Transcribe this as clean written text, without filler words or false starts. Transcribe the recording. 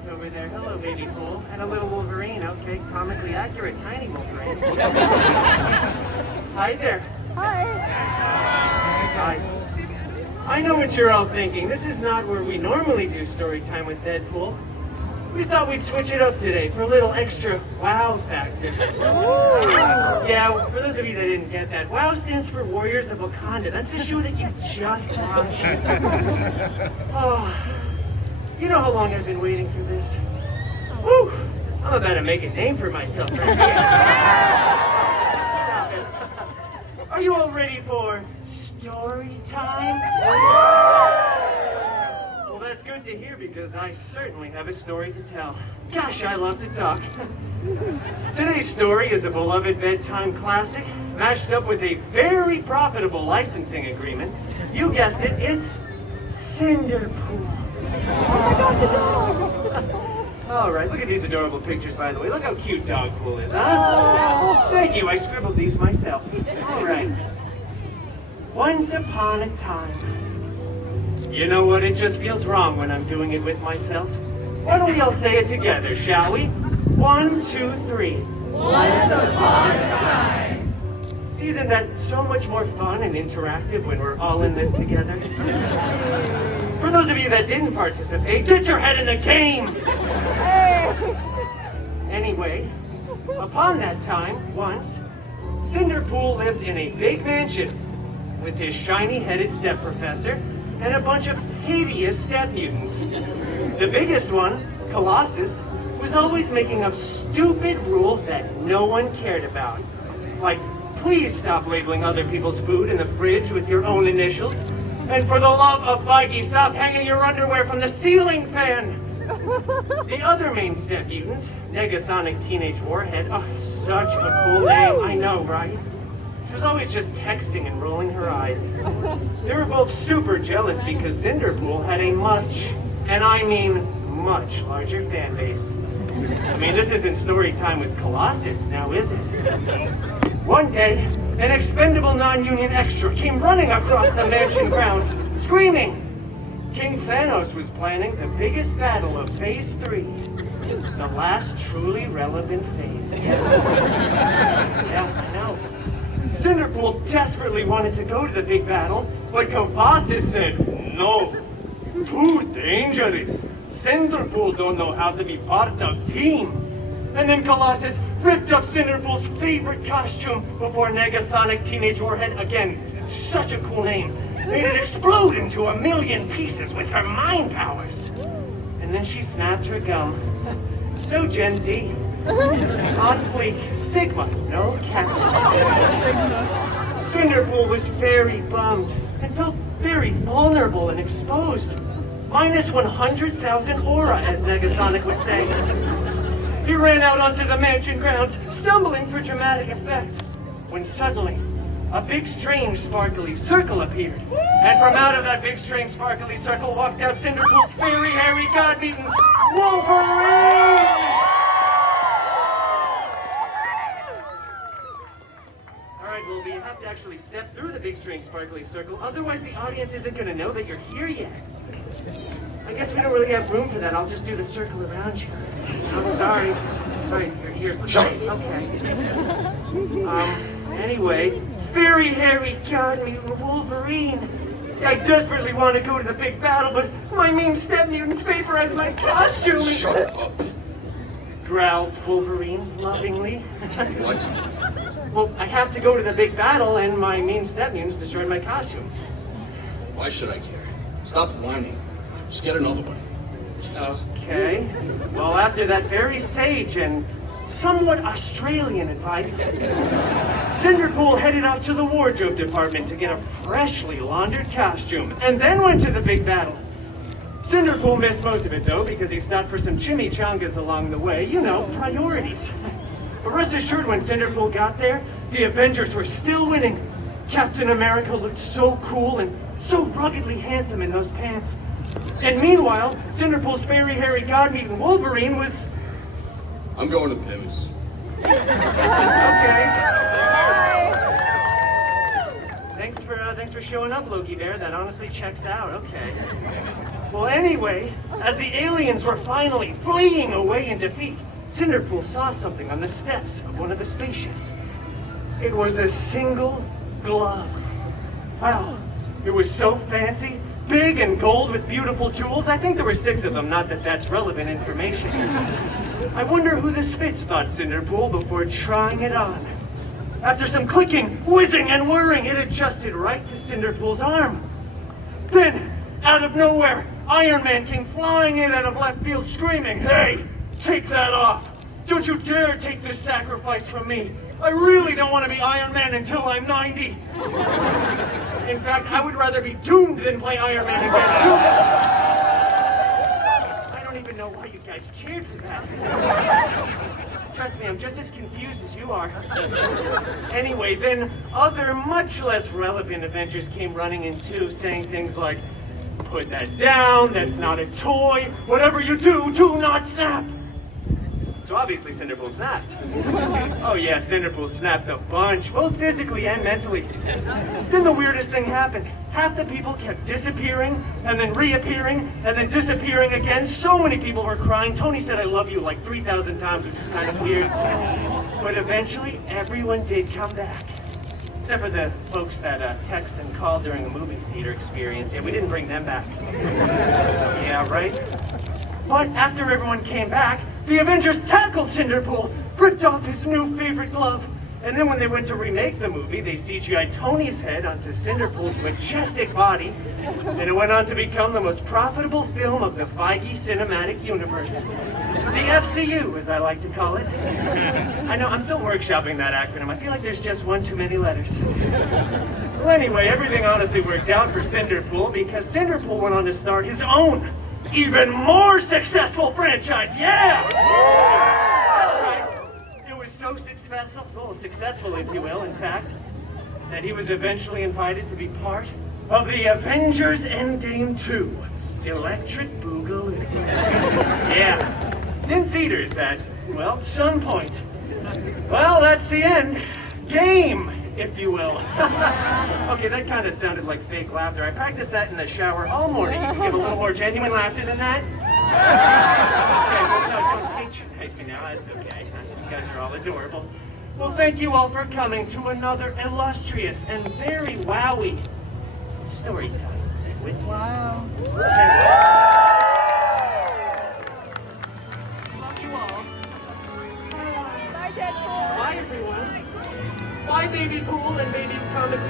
giant over there. Hello, baby Pool. And a little Wolverine. Okay, comically accurate, tiny Wolverine. Hi there. Hi. Hi. I know what you're all thinking. This is not where we normally do story time with Deadpool. We thought we'd switch it up today for a little extra wow factor. Yeah, for those of you that didn't get that, WOW stands for Warriors of Wakanda. That's the show that you just watched. Oh, you know how long I've been waiting for this? Woo! I'm about to make a name for myself right here. Stop it. Are you all ready for story time? Well, that's good to hear because I certainly have a story to tell. Gosh, I love to talk. Today's story is a beloved bedtime classic, mashed up with a very profitable licensing agreement. You guessed it, it's Cinderpool. All right, look at these adorable pictures, by the way. Look how cute Dogpool is, huh? Thank you, I scribbled these myself. All right. Once upon a time. You know what? It just feels wrong when I'm doing it with myself. Why don't we all say it together, shall we? 1, 2, 3. Once upon a time. See, isn't that so much more fun and interactive when we're all in this together? For those of you that didn't participate, get your head in the game! Anyway, upon that time, once, Cinderpool lived in a big mansion with his shiny-headed step-professor and a bunch of hideous step-mutants. The biggest one, Colossus, was always making up stupid rules that no one cared about. Like, please stop labeling other people's food in the fridge with your own initials. And for the love of Feige, stop hanging your underwear from the ceiling fan! The other main step mutants, Negasonic Teenage Warhead, oh, such a cool name, I know, right? She was always just texting and rolling her eyes. They were both super jealous because Cinderpool had a much, and I mean much, larger fan base. I mean, this isn't story time with Colossus now, is it? One day, an expendable non-union extra came running across the mansion grounds, screaming! King Thanos was planning the biggest battle of Phase 3. The last truly relevant phase, yes. Yeah, I know. Cinderpool desperately wanted to go to the big battle, but Colossus said, no, too dangerous. Cinderpool don't know how to be part of team. And then Colossus ripped up Cinderpool's favorite costume before Negasonic Teenage Warhead, again, such a cool name, made it explode into 1,000,000 pieces with her mind powers. And then she snapped her gum. So Gen Z, on fleek, Sigma, no cap. Cinderpool was very bummed and felt very vulnerable and exposed. Minus 100,000 aura, as Negasonic would say. He ran out onto the mansion grounds, stumbling for dramatic effect, when suddenly, a big, strange, sparkly circle appeared. And from out of that big, strange, sparkly circle walked out Cinderpool's fairy, hairy god-mutants, Wolverine! Alright, well, we have to actually step through the big, strange, sparkly circle, otherwise the audience isn't going to know that you're here yet. I guess we don't really have room for that. I'll just do the circle around you. I'm sorry. Sorry, your ears look great. Okay. Anyway, very hairy god-mutant Wolverine. I desperately want to go to the big battle, but my mean step-mutants vaporize my costume. Shut up. Growled Wolverine lovingly. What? Well, I have to go to the big battle, and my mean step-mutants destroyed my costume. Why should I care? Stop whining. Just get another one. Jesus. Okay. Well, after that very sage and somewhat Australian advice, Cinderpool headed off to the wardrobe department to get a freshly laundered costume, and then went to the big battle. Cinderpool missed most of it, though, because he stopped for some chimichangas along the way. You know, priorities. But rest assured, when Cinderpool got there, the Avengers were still winning. Captain America looked so cool and so ruggedly handsome in those pants. And meanwhile, Cinderpool's fairy, hairy god-mutant Wolverine was... I'm going to Pim's. Okay. Thanks for showing up, Loki Bear. That honestly checks out. Okay. Well, anyway, as the aliens were finally fleeing away in defeat, Cinderpool saw something on the steps of one of the spaceships. It was a single glove. Wow, it was so fancy, big and gold with beautiful jewels. I think there were 6 of them, not that that's relevant information. I wonder who this fits, thought Cinderpool before trying it on. After some clicking, whizzing, and whirring, it adjusted right to Cinderpool's arm. Then, out of nowhere, Iron Man came flying in out of left field screaming, "Hey, take that off! Don't you dare take this sacrifice from me! I really don't want to be Iron Man until I'm 90! In fact, I would rather be doomed than play Iron Man again. I don't even know why you guys cheered for that. Trust me, I'm just as confused as you are. Anyway, then other much less relevant Avengers came running in too, saying things like, "Put that down, that's not a toy. Whatever you do not snap." So obviously Cinderpool snapped. Oh yeah, Cinderpool snapped a bunch, both physically and mentally. Then the weirdest thing happened. Half the people kept disappearing, and then reappearing, and then disappearing again. So many people were crying. Tony said "I love you" like 3,000 times, which is kind of weird. But eventually, everyone did come back. Except for the folks that text and call during the movie theater experience. Yeah, we didn't bring them back. Yeah, right? But after everyone came back, the Avengers tackled Cinderpool, ripped off his new favorite glove, and then when they went to remake the movie, they CGI'd Tony's head onto Cinderpool's majestic body, and it went on to become the most profitable film of the Feige cinematic universe. The FCU, as I like to call it. I know, I'm still workshopping that acronym. I feel like there's just one too many letters. Well, anyway, everything honestly worked out for Cinderpool because Cinderpool went on to start his own, even more successful franchise. Yeah! That's right. It was so successful, if you will, in fact, that he was eventually invited to be part of the Avengers Endgame 2, Electric Boogaloo. Yeah. In theaters at, well, some point. Well, that's the end. Game, if you will. Okay, that kind of sounded like fake laughter. I practiced that in the shower all morning. You can give a little more genuine laughter than that? Okay, well, no, don't patronize me now. That's okay. You guys are all adorable. Well, thank you all for coming to another illustrious and very wowy story time with Wow. Love you all. Bye, Deadpool. Bye, everyone. Bye, Baby Pool and Baby Comic.